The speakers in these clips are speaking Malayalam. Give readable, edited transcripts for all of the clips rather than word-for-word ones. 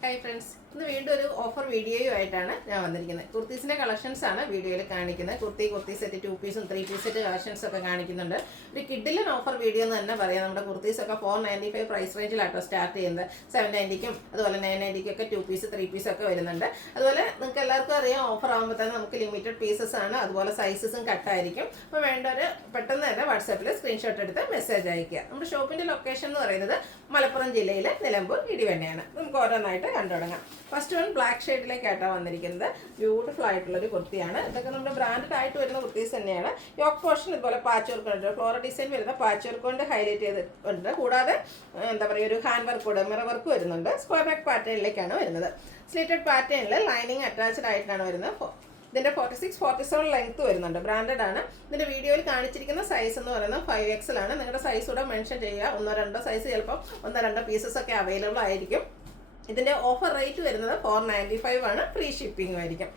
ഹായ് ഫ്രണ്ട്സ്, ഇന്ന് വീണ്ടും ഒരു ഓഫർ വീഡിയോയുമായിട്ടാണ് ഞാൻ വന്നിരിക്കുന്നത്. കുർത്തീസിൻ്റെ കളക്ഷൻസ് ആണ് വീഡിയോയിൽ കാണിക്കുന്നത്. കുർത്തി സെറ്റ് 2 പീസും 3 പീസ് സെറ്റ് കളക്ഷൻസ് ഒക്കെ കാണിക്കുന്നുണ്ട്. ഒരു കിഡിലൻ ഓഫർ വീഡിയോ എന്ന് തന്നെ പറയാം. നമ്മുടെ കുർത്തീസൊക്കെ 495 പ്രൈസ് റേഞ്ചിലാട്ടോ സ്റ്റാർട്ട് ചെയ്യുന്നത്. 790ക്കും അതുപോലെ 990ക്കൊക്കെ 2 പീസ് 3 പീസ് ഒക്കെ വരുന്നുണ്ട്. അതുപോലെ നിങ്ങൾക്ക് എല്ലാവർക്കും അറിയാം, ഓഫർ ആകുമ്പോൾ തന്നെ നമുക്ക് ലിമിറ്റഡ് പീസസ് ആണ്, അതുപോലെ സൈസസും കട്ടായിരിക്കും. അപ്പോൾ വേണ്ടവർ പെട്ടെന്ന് തന്നെ വാട്സാപ്പിൽ സ്ക്രീൻഷോട്ട് എടുത്ത് മെസ്സേജ് അയക്കുക. നമ്മുടെ ഷോപ്പിൻ്റെ ലൊക്കേഷൻ എന്ന് പറയുന്നത് മലപ്പുറം ജില്ലയിലെ നിലമ്പൂർ ഇടിവണ്ണയാണ്. നമുക്ക് ഓരോന്നായിട്ട് കണ്ടു തുടങ്ങാം. ഫസ്റ്റ് വൺ ബ്ലാക്ക് ഷെയ്ഡിലേക്കായിട്ടാണ് വന്നിരിക്കുന്നത്. ബ്യൂട്ടിഫുൾ ആയിട്ടുള്ളൊരു കുർത്തിയാണ്. ഇതൊക്കെ നമ്മുടെ ബ്രാൻഡഡ് ആയിട്ട് വരുന്ന കുർത്തീസ് തന്നെയാണ്. യോക്ക് പോർഷൻ ഇതുപോലെ പാച്ച് വർക്ക് ഉണ്ട്, ഫ്ലോറൽ ഡിസൈൻ വരുന്ന പാച്ച് വർക്ക് കൊണ്ട് ഹൈലൈറ്റ് ചെയ്തിട്ടുണ്ട്. കൂടാതെ എന്താ പറയുക, ഒരു ഹാൻഡ് വർക്ക് കൂടെ മിറർ വർക്ക് വരുന്നുണ്ട്. സ്ക്വയർ നെക്ക് പാറ്റേണിലേക്കാണ് വരുന്നത്. സ്ലിറ്റഡ് പാറ്റേണിൽ ലൈനിങ് അറ്റാച്ച്ഡ് ആയിട്ടാണ് വരുന്നത്. ഇതിൻ്റെ 46-47 ലെങ്ത് വരുന്നുണ്ട്. ബ്രാൻഡഡ് ആണ്. ഇതിൻ്റെ വീഡിയോയിൽ കാണിച്ചിരിക്കുന്ന സൈസ് എന്ന് പറയുന്നത് 5XL ആണ്. നിങ്ങളുടെ സൈസ് കൂടെ മെൻഷൻ ചെയ്യുക. 1-2 സൈസ് ചിലപ്പോൾ 1-2 പീസസ് ഒക്കെ അവൈലബിൾ ആയിരിക്കും. ഇതിൻ്റെ ഓഫർ റേറ്റ് വരുന്നത് 495 ആണ്. ഫ്രീ ഷിപ്പിംഗും ആയിരിക്കും.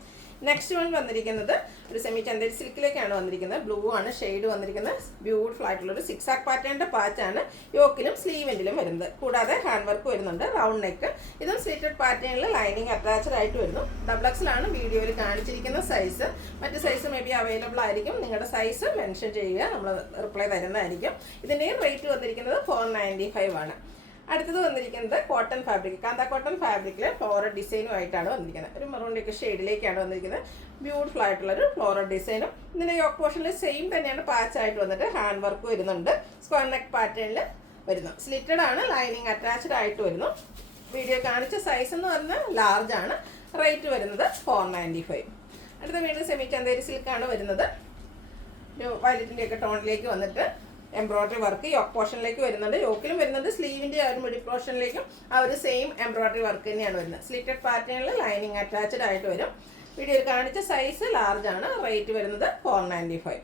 നെക്സ്റ്റ് വൺ വന്നിരിക്കുന്നത് ഒരു സെമി ചന്ദേരി സിൽക്കിലേക്കാണ് വന്നിരിക്കുന്നത്. ബ്ലൂ ആണ് ഷെയ്ഡ് വന്നിരിക്കുന്നത്. ബ്യൂട്ടിഫുൾ ആയിട്ടുള്ളൊരു 6 ആക്ക് പാറ്റേണിൻ്റെ പാച്ചാണ് യോക്കിലും സ്ലീവെൻറ്റിലും വരുന്നത്. കൂടാതെ ഹാൻഡ് വർക്ക് വരുന്നുണ്ട്, റൗണ്ട് നെക്ക്. ഇതും സ്ലിറ്റഡ് പാറ്റേണിൽ ലൈനിങ് അറ്റാച്ച്ഡ് ആയിട്ട് വരുന്നു. XXL ആണ് വീഡിയോയിൽ കാണിച്ചിരിക്കുന്ന സൈസ്. മറ്റ് സൈസ് മേ ബി അവൈലബിൾ ആയിരിക്കും. നിങ്ങളുടെ സൈസ് മെൻഷൻ ചെയ്യുക, നമ്മൾ റിപ്ലൈ തരുന്നതായിരിക്കും. ഇതിൻ്റെയും റേറ്റ് വന്നിരിക്കുന്നത് 495 ആണ്. അടുത്തത് വന്നിരിക്കുന്നത് കോട്ടൺ ഫാബ്രിക്, കാന്ത കോട്ടൺ ഫാബ്രിക്കിൽ ഫ്ലോറൽ ഡിസൈനുമായിട്ടാണ് വന്നിരിക്കുന്നത്. ഒരു മെറൂണിൻ്റെ ഷെയ്ഡിലേക്കാണ് വന്നിരിക്കുന്നത്. ബ്യൂട്ടിഫുൾ ആയിട്ടുള്ളൊരു ഫ്ലോറൽ ഡിസൈനും. ഇതിൻ്റെ യോക്ക് പോർഷനിൽ സെയിം തന്നെയാണ് പാച്ചായിട്ട് വന്നിട്ട് ഹാൻഡ് വർക്ക് വരുന്നുണ്ട്. സ്ക്വയർ നെക്ക് പാറ്റേണിൽ വരുന്നു. സ്ലിറ്റഡ് ആണ്, ലൈനിങ് അറ്റാച്ച്ഡ് ആയിട്ട് വരുന്നു. വീഡിയോ കാണിച്ച സൈസ് എന്ന് പറഞ്ഞാൽ ലാർജ് ആണ്. റേറ്റ് വരുന്നത് 495. അടുത്ത വീണ്ടും സെമി ചന്തേരി സിൽക്കാണ് വരുന്നത്. ഒരു വയലറ്റിൻ്റെയൊക്കെ ടോണിലേക്ക് വന്നിട്ട് എംബ്രോയ്ഡറി വർക്ക് യോക്ക് പോർഷനിലേക്ക് വരുന്നുണ്ട്. യോക്കിലും വരുന്നുണ്ട്, സ്ലീവിൻ്റെ ആ ഒരു മിഡിൽ പോർഷനിലേക്കും ആ ഒരു സെയിം എംബ്രോയ്ഡറി വർക്ക് തന്നെയാണ് വരുന്നത്. സ്ലിറ്റഡ് പാറ്റേണിൽ ലൈനിങ് അറ്റാച്ച്ഡ് ആയിട്ട് വരും. വീഡിയോയിൽ കാണിച്ച സൈസ് ലാർജ് ആണ്. റേറ്റ് വരുന്നത് 495.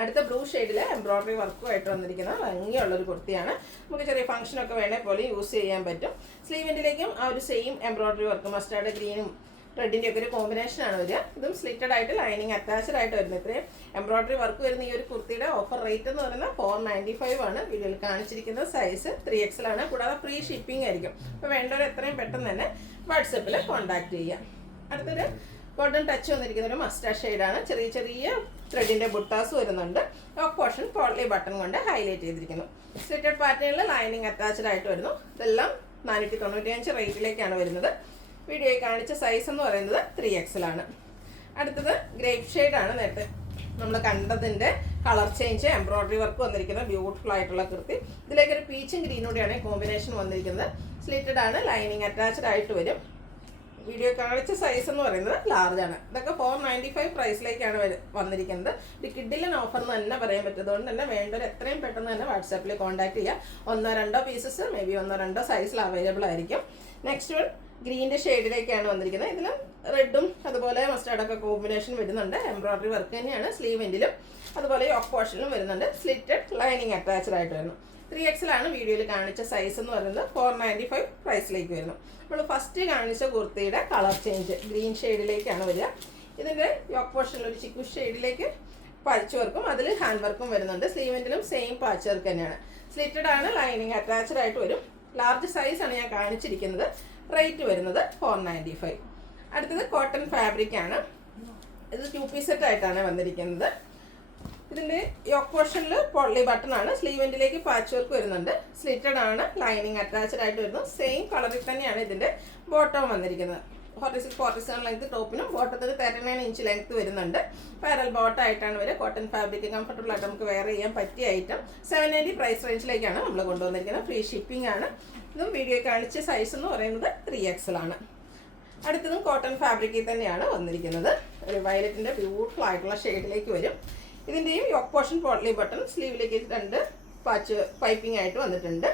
അടുത്ത ബ്ലൂ ഷെയ്ഡിൽ എംബ്രോയ്ഡറി വർക്കുമായിട്ട് വന്നിരിക്കുന്ന ഭംഗിയുള്ളൊരു കുർത്തിയാണ്. നമുക്ക് ചെറിയ ഫംഗ്ഷനൊക്കെ വേണേൽ പോലെ യൂസ് ചെയ്യാൻ പറ്റും. സ്ലീവിൻ്റെലേക്കും ആ ഒരു സെയിം എംബ്രോയ്ഡറി വർക്ക് മസ്റ്റാർഡ് ഗ്രീനും റെഡിൻ്റെ ഒക്കെ ഒരു കോമ്പിനേഷനാണ് വരിക. ഇതും സ്ലിറ്റഡ് ആയിട്ട് ലൈനിങ് അറ്റാച്ച്ഡ് ആയിട്ട് വരുന്നത്. ഇത്രയും എംബ്രോയ്ഡറി വർക്ക് വരുന്ന ഈ ഒരു കുർത്തിയുടെ ഓഫർ റേറ്റ് എന്ന് പറയുന്നത് 495 ആണ്. വീഡിയോയിൽ കാണിച്ചിരിക്കുന്ന സൈസ് 3XL ആണ്. കൂടാതെ ഫ്രീ ഷിപ്പിംഗ് ആയിരിക്കും. അപ്പോൾ വേണ്ടവർ എത്രയും പെട്ടെന്ന് തന്നെ വാട്സപ്പിൽ കോൺടാക്ട് ചെയ്യുക. അടുത്തൊരു ഗോൾഡൻ ടച്ച് വന്നിരിക്കുന്ന ഒരു മസ്റ്റാർഡ് ഷെയ്ഡാണ്. ചെറിയ ചെറിയ ത്രെഡിൻ്റെ ബുട്ടാസ് വരുന്നുണ്ട്. യോക്ക് പോർഷൻ പോളി ബട്ടൺ കൊണ്ട് ഹൈലൈറ്റ് ചെയ്തിരിക്കുന്നു. സ്ലിറ്റഡ് പാറ്റേണിൽ ലൈനിങ് അറ്റാച്ച്ഡ് ആയിട്ട് വരുന്നു. ഇതെല്ലാം 495 റേറ്റിലേക്കാണ് വരുന്നത്. വീഡിയോയിൽ കാണിച്ച സൈസ് എന്ന് പറയുന്നത് 3XL ആണ്. അടുത്തത് ഗ്രേപ്പ് ഷെയ്ഡാണ്. നേരത്തെ നമ്മൾ കണ്ടതിൻ്റെ കളർ ചേഞ്ച് എംബ്രോയ്ഡറി വർക്ക് വന്നിരിക്കുന്ന ബ്യൂട്ടിഫുൾ ആയിട്ടുള്ള കുർത്തി. ഇതിലേക്കൊരു പീച്ചും ഗ്രീനൂടെയാണ് കോമ്പിനേഷൻ വന്നിരിക്കുന്നത്. സ്ലിറ്റഡ് ആണ്, ലൈനിങ് അറ്റാച്ച്ഡ് ആയിട്ട് വരും. വീഡിയോ കാണിച്ച സൈസ് എന്ന് പറയുന്നത് ലാർജ് ആണ്. ഇതൊക്കെ 495 പ്രൈസിലേക്കാണ് വന്നിരിക്കുന്നത്. ഒരു കിഡിലൻ ഓഫർ എന്ന് തന്നെ പറയാൻ പറ്റുന്നതുകൊണ്ട് തന്നെ വേണ്ടവർ എത്രയും പെട്ടെന്ന് തന്നെ വാട്സാപ്പിൽ കോൺടാക്ട് ചെയ്യുക. 1-2 പീസസ് മേ ബി 1-2 സൈസിൽ അവൈലബിൾ ആയിരിക്കും. നെക്സ്റ്റ് വൺ ഗ്രീൻ്റെ ഷെയ്ഡിലേക്കാണ് വന്നിരിക്കുന്നത്. ഇതിലും റെഡും അതുപോലെ മസ്റ്റാർഡൊക്കെ കോമ്പിനേഷൻ വരുന്നുണ്ട്. എംബ്രോയ്ഡറി വർക്ക് തന്നെയാണ് സ്ലീവെൻറ്റിലും അതുപോലെ യോക്ക് പോർഷനിലും വരുന്നുണ്ട്. സ്ലിറ്റഡ് ലൈനിങ് അറ്റാച്ച്ഡ് ആയിട്ട് വരുന്നു. 3XL ആണ് വീഡിയോയിൽ കാണിച്ച സൈസ് എന്ന് പറയുന്നത്. 495 പ്രൈസിലേക്ക് വരുന്നു. നമ്മൾ ഫസ്റ്റ് കാണിച്ച കുർത്തിയുടെ കളർ ചേഞ്ച് ഗ്രീൻ ഷെയ്ഡിലേക്കാണ് വരിക. ഇതിൻ്റെ യോക്ക് പോർഷനിൽ ഒരു ചിക്കു ഷെയ്ഡിലേക്ക് പാച്ച് വർക്കും അതിൽ ഹാൻഡ് വർക്കും വരുന്നുണ്ട്. സ്ലീവെൻറ്റിലും സെയിം പാച്ച് വർക്ക് തന്നെയാണ്. സ്ലിറ്റഡ് ആണ്, ലൈനിങ് അറ്റാച്ച്ഡ് ആയിട്ട് വരും. ലാർജ് സൈസാണ് ഞാൻ കാണിച്ചിരിക്കുന്നത്. റേറ്റ് വരുന്നത് 495. അടുത്തത് കോട്ടൺ ഫാബ്രിക് ആണ്. ഇത് 2 പീസ് സെറ്റ് ആയിട്ടാണ് വന്നിരിക്കുന്നത്. ഇതിൻ്റെ യോക്ക് പോർഷനിൽ പോളി ബട്ടൺ ആണ്. സ്ലീവെൻറ്റിലേക്ക് പാച്ച് വർക്ക് വരുന്നുണ്ട്. സ്ലിറ്റഡ് ആണ്, ലൈനിങ് അറ്റാച്ച്ഡ് ആയിട്ട് വരുന്നു. സെയിം കളറിൽ തന്നെയാണ് ഇതിൻ്റെ ബോട്ടം വന്നിരിക്കുന്നത്. 46-47 ലെങ്ത് ടോപ്പിനും ബോട്ടത്തിന് 39 ഇഞ്ച് ലെങ്ത് വരുന്നുണ്ട്. പാരൽ ബോട്ടമായിട്ടാണ് വരിക. കോട്ടൺ ഫാബ്രിക് കംഫർട്ടബിൾ ആയിട്ട് നമുക്ക് വെയർ ചെയ്യാൻ പറ്റിയ ഐറ്റം. 790 പ്രൈസ് റേഞ്ചിലേക്കാണ് നമ്മൾ കൊണ്ടുവന്നിരിക്കുന്നത്. ഫ്രീ ഷിപ്പിംഗ് ആണ്. ഇതും വീഡിയോ കാണിച്ച സൈസ് എന്ന് പറയുന്നത് 3XL ആണ്. അടുത്തതും കോട്ടൺ ഫാബ്രിക്കിൽ തന്നെയാണ് വന്നിരിക്കുന്നത്. ഒരു വയലറ്റിൻ്റെ ബ്യൂട്ടിഫുൾ ആയിട്ടുള്ള ഷെയ്ഡിലേക്ക് വരും. ഇതിൻ്റെയും യോക്ക് പോർഷൻ പോട്ട്ലി ബട്ടൺ, സ്ലീവിലേക്ക് 2 പാച്ച് പൈപ്പിംഗ് ആയിട്ട് വന്നിട്ടുണ്ട്.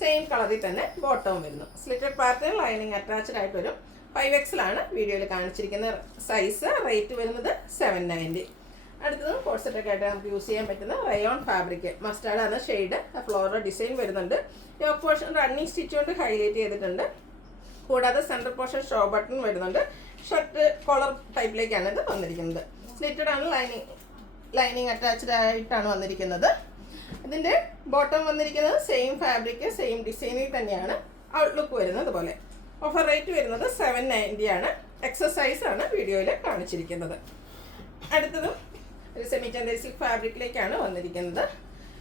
സെയിം കളറിൽ തന്നെ ബോട്ടവും വരുന്നു. സ്ലിറ്റഡ് പാറ്റേൺ ലൈനിങ് അറ്റാച്ച്ഡ് ആയിട്ട് വരും. 5XL ആണ് വീഡിയോയിൽ കാണിച്ചിരിക്കുന്ന സൈസ്. റേറ്റ് വരുന്നത് 790. അടുത്തത് കോട്ട് സെറ്റൊക്കെ ആയിട്ട് നമുക്ക് യൂസ് ചെയ്യാൻ പറ്റുന്ന റയോൺ ഫാബ്രിക് മസ്റ്റാർഡ് ആണ് ഷെയ്ഡ്. ഫ്ലോറൽ ഡിസൈൻ വരുന്നുണ്ട്. യോക്ക് പോർഷൻ റണ്ണിങ് സ്റ്റിച്ച് കൊണ്ട് ഹൈലൈറ്റ് ചെയ്തിട്ടുണ്ട്. കൂടാതെ സെൻറ്റർ പോർഷൻ ഷോ ബട്ടൺ വരുന്നുണ്ട്. ഷർട്ട് കോളർ ടൈപ്പിലേക്കാണ് ഇത് വന്നിരിക്കുന്നത്. സ്ലിറ്റഡ് ആണ്, ലൈനിങ് അറ്റാച്ച്ഡ് ആയിട്ടാണ് വന്നിരിക്കുന്നത്. ഇതിൻ്റെ ബോട്ടം വന്നിരിക്കുന്നത് സെയിം ഫാബ്രിക് സെയിം ഡിസൈനിൽ തന്നെയാണ് ഔട്ട്ലുക്ക് വരുന്നത്. അതുപോലെ ഓഫർ റേറ്റ് വരുന്നത് 790 ആണ്. എക്സസൈസ് ആണ് വീഡിയോയിൽ കാണിച്ചിരിക്കുന്നത്. അടുത്തതും ഒരു സെമി ചന്ദേരി സിൽക്ക് ഫാബ്രിക്കിലേക്കാണ് വന്നിരിക്കുന്നത്.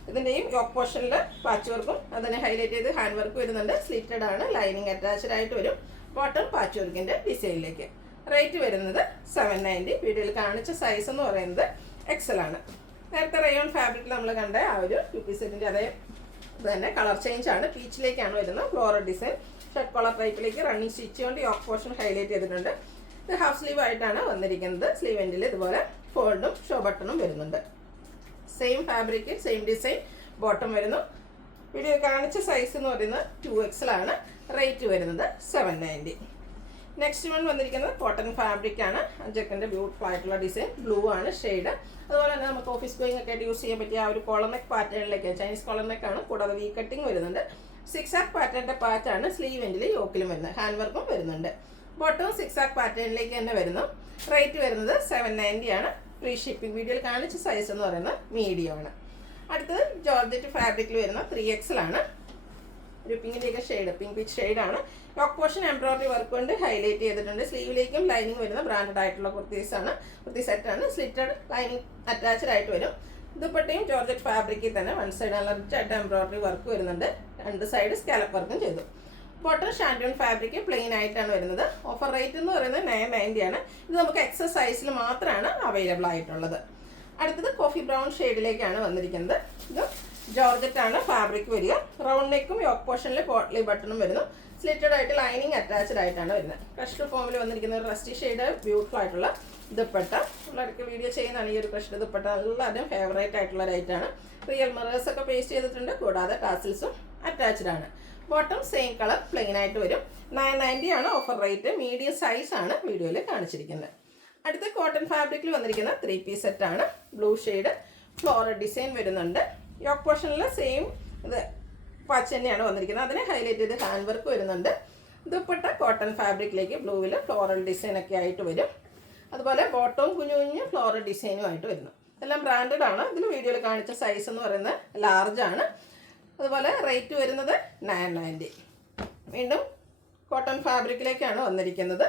ഇതിൻ്റെയും യോക്ക് പോർഷനിൽ പാച്ച് വർക്കും അതിനെ ഹൈലൈറ്റ് ചെയ്ത് ഹാൻഡ് വർക്ക് വരുന്നുണ്ട്. സ്ലിറ്റഡ് ആണ്, ലൈനിങ് അറ്റാച്ച്ഡ് ആയിട്ട് വരും. ബോട്ടം പാച്ച് വർക്കിൻ്റെ ഡിസൈനിലേക്ക്. റേറ്റ് വരുന്നത് 790. വീഡിയോയിൽ കാണിച്ച സൈസ് എന്ന് പറയുന്നത് എക്സൽ ആണ്. നേരത്തെ റയോൺ ഫാബ്രിക്കിൽ നമ്മൾ കണ്ട ആ ഒരു 2 പീസ് സെറ്റിൻ്റെ അതേ തന്നെ കളർ ചേഞ്ച് ആണ്. പീച്ചിലേക്കാണ് വരുന്നത്. ഫ്ലോറൽ ഡിസൈൻ ഷർട്ട് കോളർ ടൈപ്പിലേക്ക് റണ്ണിങ് സ്റ്റിച്ച് കൊണ്ട് യോക്ക് പോർഷൻ ഹൈലൈറ്റ് ചെയ്തിട്ടുണ്ട്. ഇത് ഹാഫ് സ്ലീവ് ആയിട്ടാണ് വന്നിരിക്കുന്നത്. സ്ലീവ് എൻഡിൽ ഇതുപോലെ ഫോൾഡും ഷോ ബട്ടണും വരുന്നുണ്ട്. Same fabric same design bottom വരുന്നു. വീഡിയോ കാണിച്ച സൈസ് എന്ന് പറയുന്നത് 2XL ആണ്. റേറ്റ് വരുന്നത് 790. നെക്സ്റ്റ് വൺ വന്നിരിക്കുന്നത് കോട്ടൺ ഫാബ്രിക് ആണ്. ജെക്കിൻ്റെ ബ്യൂട്ടിഫുൾ ആയിട്ടുള്ള ഡിസൈൻ ബ്ലൂ ആണ് ഷെയ്ഡ്. അതുപോലെ തന്നെ നമുക്ക് ഓഫീസ് ഗോയിങ് ഒക്കെ ആയിട്ട് യൂസ് ചെയ്യാൻ പറ്റിയ ആ ഒരു കോളർ നെക്ക് പാറ്റേണിലേക്ക് ചൈനീസ് കോളർ നെക്ക് ആണ്. കൂടാതെ വി കട്ടിങ് വരുന്നുണ്ട്. 6 ആക്ക് പാറ്റേണിൻ്റെ പാറ്റാണ് സ്ലീവ് എൻഡിൽ യോക്കിലും വരുന്നത്. ഹാൻഡ് വർക്കും വരുന്നുണ്ട്. ബോട്ടവും 6 ആക്ക് പാറ്റേണിലേക്ക് തന്നെ വരുന്നു. റേറ്റ് വരുന്നത് 790 ആണ്. Free shipping. വീഡിയോയിൽ കാണിച്ച സൈസ് എന്ന് പറയുന്നത് മീഡിയം ആണ്. അടുത്തത് ജോർജറ്റ് ഫാബ്രിക്കിൽ വരുന്ന 3XL ആണ്. ഒരു പിങ്കിൻ്റെയൊക്കെ ഷെയ്ഡ് പിങ്ക് പിച്ച് ഷെയ്ഡാണ്. യോക്ക് പോർഷൻ എംബ്രോയിഡറി വർക്ക് കൊണ്ട് ഹൈലൈറ്റ് ചെയ്തിട്ടുണ്ട്. സ്ലീവിലേക്കും ലൈനിങ് വരുന്ന ബ്രാൻഡഡ് ആയിട്ടുള്ള കുർത്തി സെറ്റാണ്. സ്ലിറ്റഡ് ലൈനിങ് അറ്റാച്ച്ഡ് ആയിട്ട് വരും. ദുപ്പട്ടയും ജോർജറ്റ് ഫാബ്രിക്കിൽ തന്നെ വൺ സൈഡ് നല്ല റിച്ച് ആയിട്ട് എംബ്രോയിഡറി വർക്ക് വരുന്നുണ്ട്. 2 സൈഡ് സ്കാലപ്പ് വർക്കും ചെയ്തു. ബോട്ടം ഷാൻഡൂൺ ഫാബ്രിക് പ്ലെയിൻ ആയിട്ടാണ് വരുന്നത്. ഓഫർ റേറ്റ് എന്ന് പറയുന്നത് 990 ആണ്. ഇത് നമുക്ക് എക്സസ് സൈസിൽ മാത്രമാണ് അവൈലബിൾ ആയിട്ടുള്ളത്. അടുത്തത് കോഫി ബ്രൗൺ ഷെയ്ഡിലേക്കാണ് വന്നിരിക്കുന്നത്. ഇത് ജോർജറ്റ് ആണ് ഫാബ്രിക് വരിക. റൗണ്ട് നെക്കും യോക്ക് പോർഷനിൽ പോട്ട്ലി ബട്ടണും വരുന്നു. സ്ലിറ്റഡ് ആയിട്ട് ലൈനിങ് അറ്റാച്ച്ഡ് ആയിട്ടാണ് വരുന്നത്. ക്രഷ്ഡ് ഫോമിൽ വന്നിരിക്കുന്ന ഒരു റസ്റ്റി ഷെയ്ഡ് ബ്യൂട്ടിഫുൾ ആയിട്ടുള്ള ദുപ്പട്ട. നമ്മളൊക്കെ വീഡിയോ ചെയ്യുന്നതാണ് ഈ ഒരു ക്രഷ്ഡ് ദുപ്പട്ട. എല്ലാവരും ഫേവറേറ്റ് ആയിട്ടുള്ള റൈറ്റാണ്. റിയൽ മിറേഴ്സ് ഒക്കെ പേസ്റ്റ് ചെയ്തിട്ടുണ്ട്. കൂടാതെ ടാസിൽസും അറ്റാച്ച്ഡ് ആണ്. ബോട്ടം സെയിം കളർ പ്ലെയിൻ ആയിട്ട് വരും. 990 ആണ് ഓഫർ റേറ്റ്. മീഡിയം സൈസ് ആണ് വീഡിയോയിൽ കാണിച്ചിരിക്കുന്നത്. അടുത്ത കോട്ടൺ ഫാബ്രിക്കിൽ വന്നിരിക്കുന്ന 3 പീസ് സെറ്റാണ്. ബ്ലൂ ഷെയ്ഡ് ഫ്ലോറൽ ഡിസൈൻ വരുന്നുണ്ട്. യോക്ക് പോർഷനിൽ സെയിം ഇത് പച്ച തന്നെയാണ് വന്നിരിക്കുന്നത്. അതിനെ ഹൈലൈറ്റ് ചെയ്ത് ഹാൻഡ് വർക്ക് വരുന്നുണ്ട്. ദുപ്പട്ട കോട്ടൺ ഫാബ്രിക്കിലേക്ക് ബ്ലൂവിൽ ഫ്ലോറൽ ഡിസൈൻ ഒക്കെ ആയിട്ട് വരും. അതുപോലെ ബോട്ടവും കുഞ്ഞു കുഞ്ഞു ഫ്ലോറൽ ഡിസൈനും ആയിട്ട് വരുന്നു. എല്ലാം ബ്രാൻഡഡ് ആണ്. ഇതിൽ വീഡിയോയിൽ കാണിച്ച സൈസ് എന്ന് പറയുന്നത് ലാർജ് ആണ്. അതുപോലെ റേറ്റ് വരുന്നത് 990. വീണ്ടും കോട്ടൺ ഫാബ്രിക്കിലേക്കാണ് വന്നിരിക്കുന്നത്.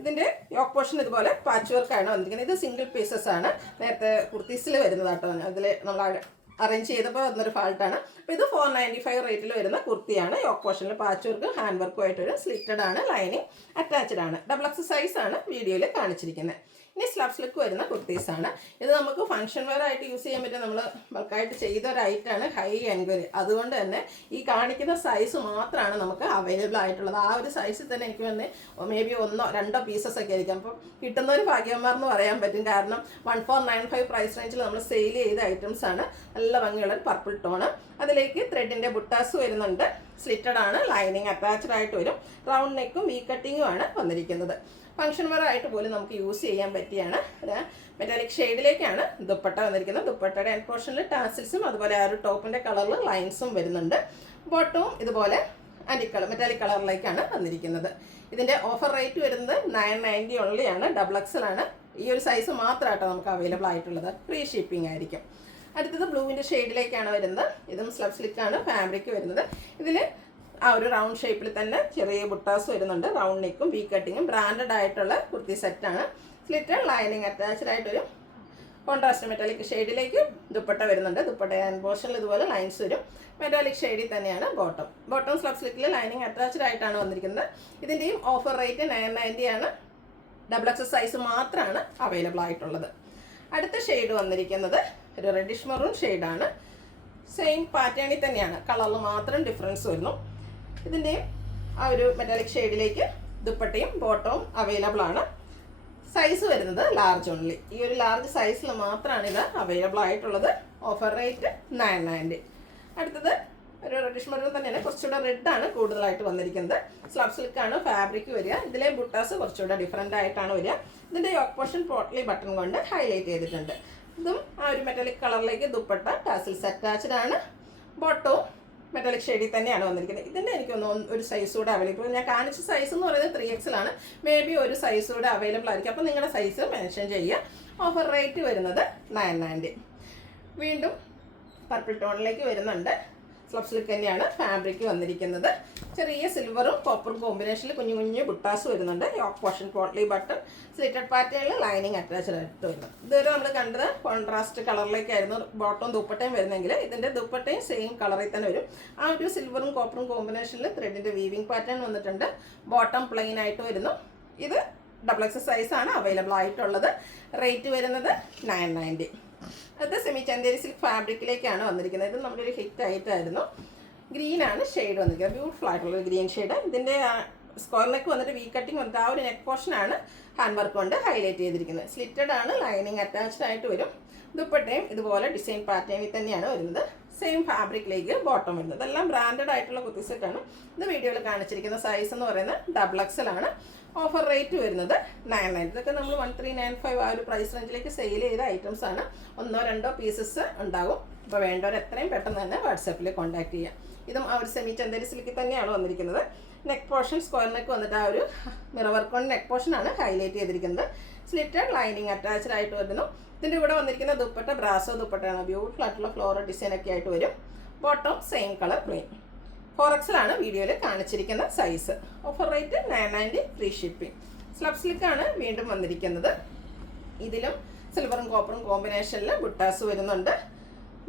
ഇതിൻ്റെ യോക്ക് പോർഷൻ ഇതുപോലെ പാച്ച് വർക്കാണ് വന്നിരിക്കുന്നത്. ഇത് സിംഗിൾ പീസസ് ആണ്. നേരത്തെ കുർത്തീസിൽ വരുന്നതാട്ടോ. അതിൽ നമ്മൾ അറേഞ്ച് ചെയ്തപ്പോൾ വന്നൊരു ഫാൾട്ടാണ്. അപ്പോൾ ഇത് 495 റേറ്റിൽ വരുന്ന കുർത്തിയാണ്. യോക്ക് പോർഷനിൽ പാച്ച് വർക്ക് ഹാൻഡ് വർക്കും ആയിട്ട് വരും. സ്ലിറ്റഡ് ആണ്, ലൈനിങ് അറ്റാച്ച്ഡ് ആണ്. XXL സൈസ് ആണ് വീഡിയോയിൽ കാണിച്ചിരിക്കുന്നത്. ഇനി സ്ലബ് സ്ലിക്ക് വരുന്ന കുർത്തീസാണ്. ഇത് നമുക്ക് ഫംഗ്ഷൻ വെയർ ആയിട്ട് യൂസ് ചെയ്യാൻ പറ്റും. നമ്മൾ ബൾക്കായിട്ട് ചെയ്ത ഒരു ഐറ്റമാണ്. High enquiry. അതുകൊണ്ട് തന്നെ ഈ കാണിക്കുന്ന സൈസ് മാത്രമാണ് നമുക്ക് അവൈലബിൾ ആയിട്ടുള്ളത്. ആ ഒരു സൈസിൽ തന്നെ എനിക്ക് വന്ന് മേ ബി 1-2 പീസസ് ഒക്കെ ആയിരിക്കും. അപ്പം കിട്ടുന്നൊരു ഭാഗ്യന്മാർ എന്ന് പറയാൻ പറ്റും. കാരണം 1495 പ്രൈസ് റേഞ്ചിൽ നമ്മൾ സെയിൽ ചെയ്ത ഐറ്റംസ് ആണ്. നല്ല ഭംഗിയുള്ള പർപ്പിൾ ടോണ്. അതിലേക്ക് ത്രെഡിൻ്റെ ബുട്ടാസ് വരുന്നുണ്ട്. സ്ലിറ്റഡ് ആണ്, ലൈനിങ് അറ്റാച്ച്ഡ് ആയിട്ട് വരും. റൗണ്ട് നെക്കും വി കട്ടിങ്ങും ആണ് വന്നിരിക്കുന്നത്. ഫംഗ്ഷൻ വെയർ ആയിട്ട് പോലും നമുക്ക് യൂസ് ചെയ്യാൻ പറ്റിയാണ്. മെറ്റാലിക് ഷെയ്ഡിലേക്കാണ് ദുപ്പട്ട വന്നിരിക്കുന്നത്. ദുപ്പട്ടയുടെ എൻഡ് പോർഷനിൽ ടാസിൽസും അതുപോലെ ആ ഒരു ടോപ്പിൻ്റെ കളറിൽ ലൈൻസും വരുന്നുണ്ട്. ബോട്ടവും ഇതുപോലെ മെറ്റാലിക് കളറിലേക്കാണ് വന്നിരിക്കുന്നത്. ഇതിൻ്റെ ഓഫർ റേറ്റ് വരുന്നത് 990 ഓൺലി ആണ്. XXL ആണ്. ഈ ഒരു സൈസ് മാത്രമായിട്ടോ നമുക്ക് അവൈലബിൾ ആയിട്ടുള്ളത്. ഫ്രീ ഷിപ്പിംഗ് ആയിരിക്കും. അടുത്തത് ബ്ലൂവിൻ്റെ ഷെയ്ഡിലേക്കാണ് വരുന്നത്. ഇതും സ്ലബ് സ്ലിക്കാണ് ഫാബ്രിക് വരുന്നത്. ഇതിൽ ആ ഒരു റൗണ്ട് ഷേപ്പിൽ തന്നെ ചെറിയ ബുട്ടാസ് വരുന്നുണ്ട്. റൗണ്ട് നെക്കും വി കട്ടിങ്ങും ബ്രാൻഡഡ് ആയിട്ടുള്ള കുർത്തി സെറ്റാണ്. സ്ലിറ്റഡ് ലൈനിങ് അറ്റാച്ച്ഡ് ആയിട്ടൊരു കോൺട്രാസ്റ്റ് മെറ്റാലിക് ഷെയ്ഡിലേക്ക് ദുപ്പട്ട വരുന്നുണ്ട്. ദുപ്പട്ട ഹാൻഡ് പോർഷനിൽ ഇതുപോലെ ലൈൻസ് വരും. മെറ്റാലിക് ഷെയ്ഡിൽ തന്നെയാണ് ബോട്ടം സ്ലബ് സ്ലിക്കിൽ ലൈനിങ് അറ്റാച്ച്ഡ് ആയിട്ടാണ് വന്നിരിക്കുന്നത്. ഇതിൻ്റെയും ഓഫർ റേറ്റ് 990 ആണ്. XXL സൈസ് മാത്രമാണ് അവൈലബിൾ ആയിട്ടുള്ളത്. അടുത്ത ഷെയ്ഡ് വന്നിരിക്കുന്നത് ഒരു റെഡിഷ് മെറൂൺ ഷെയ്ഡാണ്. സെയിം പാറ്റേണിൽ തന്നെയാണ്. കളറിൽ മാത്രം ഡിഫറൻസ് വരുന്നു. ഇതിൻ്റെയും ആ ഒരു മെറ്റാലിക് ഷെയ്ഡിലേക്ക് ദുപ്പട്ടയും ബോട്ടവും അവൈലബിൾ ആണ്. സൈസ് വരുന്നത് ലാർജ് ഓൺലി. ഈ ഒരു ലാർജ് സൈസിൽ മാത്രമാണ് ഇത് അവൈലബിൾ ആയിട്ടുള്ളത്. Offer rate 990. അടുത്തത് ഒരു റെഡിഷ് മെറൂൺ തന്നെയാണ്. കുറച്ചുകൂടെ റെഡാണ് കൂടുതലായിട്ട് വന്നിരിക്കുന്നത്. സ്ലബ് സിൽക്കാണ് ഫാബ്രിക് വരിക. ഇതിലെ ബുട്ടാസ് കുറച്ചുകൂടെ ഡിഫറെൻ്റ് ആയിട്ടാണ് വരിക. ഇതിൻ്റെ യോക്ക് പോർഷൻ പോട്ട്ലി ബട്ടൺ കൊണ്ട് ഹൈലൈറ്റ് ചെയ്തിട്ടുണ്ട്. ഇതും ആ ഒരു മെറ്റാലിക് കളറിലേക്ക് ദുപ്പട്ട ടാസിൽസ് അറ്റാച്ച്ഡ് ആണ്. ബോട്ടവും മെറ്റാലിക് ഷെയ്ഡിൽ തന്നെയാണ് വന്നിരിക്കുന്നത്. ഇതിൻ്റെ എനിക്കൊന്ന് ഒരു സൈസ് കൂടെ അവൈലബിൾ. ഞാൻ കാണിച്ച സൈസ് എന്ന് പറയുന്നത് 3XL ആണ്. മേ ബി ഒരു സൈസ് കൂടെ അവൈലബിൾ ആയിരിക്കും. അപ്പോൾ നിങ്ങളുടെ സൈസ് മെൻഷൻ ചെയ്യുക. ഓഫർ റേറ്റ് വരുന്നത് 990. വീണ്ടും പർപ്പിൾ ടോണിലേക്ക് വരുന്നുണ്ട്. സ്ലബ് സിൽക്ക് തന്നെയാണ് ഫാബ്രിക് വന്നിരിക്കുന്നത്. ചെറിയ സിൽവറും കോപ്പറും കോമ്പിനേഷനിൽ കുഞ്ഞു കുഞ്ഞു ബുട്ടാസ് വരുന്നുണ്ട്. Yoke portion potli button slitted പാറ്റേണിൽ ലൈനിങ് അറ്റാച്ച്ഡ് ആയിട്ട് വരുന്നത്. ഇതുവരെ നമ്മൾ കണ്ടത് കോൺട്രാസ്റ്റ് കളറിലേക്കായിരുന്നു ബോട്ടം ദുപ്പട്ടയും വരുന്നെങ്കിൽ ഇതിൻ്റെ ദുപ്പട്ടയും സെയിം കളറിൽ തന്നെ വരും. ആ ഒരു സിൽവറും കോപ്പറും കോമ്പിനേഷനിൽ ത്രെഡിൻ്റെ വീവിംഗ് പാറ്റേൺ വന്നിട്ടുണ്ട്. ബോട്ടം പ്ലെയിൻ ആയിട്ട് വരുന്നു. ഇത് XXL സൈസാണ് അവൈലബിൾ ആയിട്ടുള്ളത്. റേറ്റ് വരുന്നത് 990. അത് സെമി ചന്തേരി സിൽക്ക് ഫാബ്രിക്കിലേക്കാണ് വന്നിരിക്കുന്നത്. ഇത് നമ്മുടെ ഒരു ഹിറ്റ് ആയിട്ടായിരുന്നു. ഗ്രീനാണ് ഷെയ്ഡ് വന്നിരിക്കുന്നത്. ബ്യൂട്ടിഫുൾ ആയിട്ടുള്ള ഗ്രീൻ ഷെയ്ഡ്. ഇതിൻ്റെ സ്ക്വയർ നെക്ക് വന്നിട്ട് വി കട്ടിങ് വന്നിട്ട് ആ ഒരു നെക്ക് പോർഷനാണ് ഹാൻഡ് വർക്ക് കൊണ്ട് ഹൈലൈറ്റ് ചെയ്തിരിക്കുന്നത്. സ്ലിറ്റഡ് ആണ്, ലൈനിങ് അറ്റാച്ച്ഡ് ആയിട്ട് വരും. ദുപ്പട്ടയും ഇതുപോലെ ഡിസൈൻ പാറ്റേണിൽ തന്നെയാണ് വരുന്നത്. സെയിം ഫാബ്രിക്കിലേക്ക് ബോട്ടം വരുന്നത്. ഇതെല്ലാം ബ്രാൻഡഡ് ആയിട്ടുള്ള കുർത്തി സെറ്റാണ്. ഇത് വീഡിയോയിൽ കാണിച്ചിരിക്കുന്ന സൈസ് എന്ന് പറയുന്നത് XXL ആണ്. ഓഫർ റേറ്റ് വരുന്നത് 990. ഇതൊക്കെ നമ്മൾ 1395 ആ ഒരു പ്രൈസ് റേഞ്ചിലേക്ക് സെയിൽ ചെയ്ത ഐറ്റംസ് ആണ്. 1-2 പീസസ് ഉണ്ടാകും. അപ്പോൾ വേണ്ടവർ എത്രയും പെട്ടെന്ന് തന്നെ വാട്സാപ്പിൽ കോൺടാക്ട് ചെയ്യാം. ഇതും ആ ഒരു സെമി ചന്തേരി സിൽക്കിൽ തന്നെയാണ് വന്നിരിക്കുന്നത്. നെക്ക് പോർഷൻ സ്ക്വയർ നെക്ക് വന്നിട്ട് ആ ഒരു മിറർ വർക്ക് കൊണ്ട് നെക്ക് പോർഷനാണ് ഹൈലൈറ്റ് ചെയ്തിരിക്കുന്നത്. സ്ലിറ്റഡ് ലൈനിങ് അറ്റാച്ച്ഡ് ആയിട്ട് വരുന്നു. ഇതിൻ്റെ ഇവിടെ വന്നിരിക്കുന്ന ദുപ്പട്ട ബ്രാസോ ദുപ്പട്ടയാണ്. ബ്യൂട്ടിഫുൾ ആയിട്ടുള്ള ഫ്ലോറൽ ഡിസൈൻ ഒക്കെ ആയിട്ട് വരും. Bottom same colour plain. 4XL ആണ് വീഡിയോയിൽ കാണിച്ചിരിക്കുന്ന size. Offer rate 990, free shipping. Slub സിൽക്കാണ് വീണ്ടും വന്നിരിക്കുന്നത്. ഇതിലും സിൽവറും കോപ്പറും കോമ്പിനേഷനിൽ ബുട്ടാസ് വരുന്നുണ്ട്.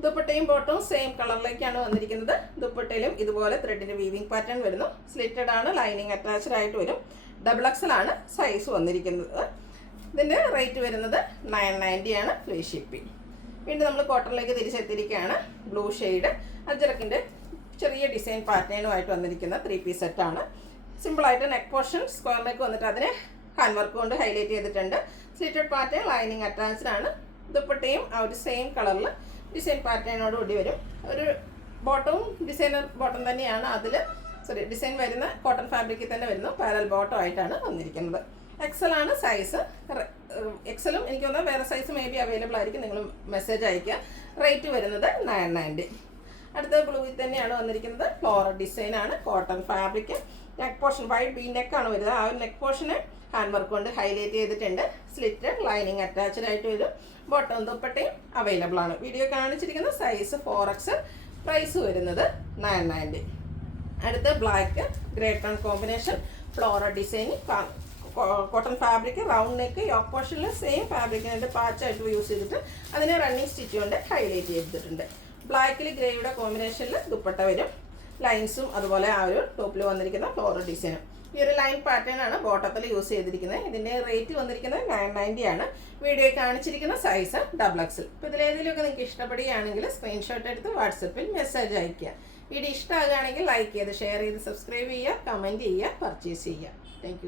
ദുപ്പട്ടയും ബോട്ടവും സെയിം കളറിലേക്കാണ് വന്നിരിക്കുന്നത്. ദുപ്പട്ടയിലും ഇതുപോലെ ത്രെഡിൻ്റെ വീവിംഗ് പാറ്റേൺ വരുന്നു. സ്ലിറ്റഡ് ആണ്, ലൈനിങ് അറ്റാച്ച്ഡ് ആയിട്ട് വരും. XXL ആണ് സൈസ് വന്നിരിക്കുന്നത്. ഇതിൻ്റെ റേറ്റ് വരുന്നത് 990 ആണ്, ഫ്രീ ഷിപ്പിംഗ്. വീണ്ടും നമ്മൾ കോട്ടണിലേക്ക് തിരിച്ചെത്തിയിരിക്കുകയാണ്. ബ്ലൂ ഷെയ്ഡ് അജ്രക്കിൻ്റെ ചെറിയ ഡിസൈൻ പാറ്റേണുമായിട്ട് വന്നിരിക്കുന്ന 3 പീസ് സെറ്റാണ്. സിമ്പിളായിട്ട് നെക്ക് പോർഷൻ സ്ക്വയർ നെക്ക് വന്നിട്ട് അതിനെ ഹാൻഡ് വർക്ക് കൊണ്ട് ഹൈലൈറ്റ് ചെയ്തിട്ടുണ്ട്. സ്ലിറ്റഡ് പാറ്റേൺ ലൈനിങ് അറ്റാച്ച്ഡ് ആണ്. ദുപ്പട്ടയും ആ ഒരു സെയിം കളറിൽ ഡിസൈൻ പാറ്റേണോടുകൂടി വരും. ഒരു ബോട്ടവും ഡിസൈനർ ബോട്ടം തന്നെയാണ്. അതിൽ ഡിസൈൻ വരുന്ന കോട്ടൺ ഫാബ്രിക്കിൽ തന്നെ വരുന്നു. പാരൽ ബോട്ടം ആയിട്ടാണ് വന്നിരിക്കുന്നത്. XL ആണ് സൈസ്. XLും എനിക്ക് തോന്നുന്നത് വേറെ സൈസ് മേ ബി അവൈലബിൾ ആയിരിക്കും. നിങ്ങൾ മെസ്സേജ് അയക്കുക. റേറ്റ് വരുന്നത് 990. അടുത്ത ബ്ലൂവിൽ തന്നെയാണ് വന്നിരിക്കുന്നത്. ഫ്ലോറൽ ഡിസൈനാണ്, cotton fabric. Neck portion wide B നെക്കാണ് വരുന്നത്. ആ ഒരു നെക്ക് പോർഷന് ഹാൻഡ് വർക്ക് കൊണ്ട് ഹൈലൈറ്റ് ചെയ്തിട്ടുണ്ട്. സ്ലിറ്റഡ് ലൈനിങ് അറ്റാച്ച്ഡ് ആയിട്ട് വരും. ബോട്ടം ദുപ്പട്ടയും അവൈലബിൾ ആണ്. വീഡിയോ കാണിച്ചിരിക്കുന്ന സൈസ് 4XL. പ്രൈസ് വരുന്നത് 990. അടുത്ത black grey tone combination floral design, cotton fabric, round neck, yoke പോർഷനിൽ സെയിം ഫാബ്രിക്കിനായിട്ട് പാച്ചായിട്ട് യൂസ് ചെയ്തിട്ട് അതിനെ റണ്ണിങ് സ്റ്റിച്ച് കൊണ്ട് ഹൈലൈറ്റ് ചെയ്തിട്ടുണ്ട്. ബ്ലാക്കിൽ ഗ്രേയുടെ കോമ്പിനേഷനിൽ ദുപ്പട്ട വരും. ലൈൻസും അതുപോലെ ആ ഒരു ടോപ്പിൽ വന്നിരിക്കുന്ന ഫ്ലോറൽ ഡിസൈനും. ഈ ഒരു ലൈൻ പാറ്റേൺ ആണ് ബോട്ടത്തിൽ യൂസ് ചെയ്തിരിക്കുന്നത്. ഇതിൻ്റെ റേറ്റ് വന്നിരിക്കുന്നത് 990 ആണ്. വീഡിയോയിൽ കാണിച്ചിരിക്കുന്ന സൈസ് XXL. ഇപ്പോൾ ഇതിലേതെങ്കിലുമൊക്കെ നിങ്ങൾക്ക് ഇഷ്ടപ്പെടുകയാണെങ്കിൽ സ്ക്രീൻഷോട്ട് എടുത്ത് വാട്സപ്പിൽ മെസ്സേജ് അയയ്ക്കുക. വീഡിയോ ഇഷ്ടമാകുകയാണെങ്കിൽ ലൈക്ക് ചെയ്ത് ഷെയർ ചെയ്ത് സബ്സ്ക്രൈബ് ചെയ്യുക, കമൻറ്റ് ചെയ്യുക, പർച്ചേസ് ചെയ്യുക. താങ്ക്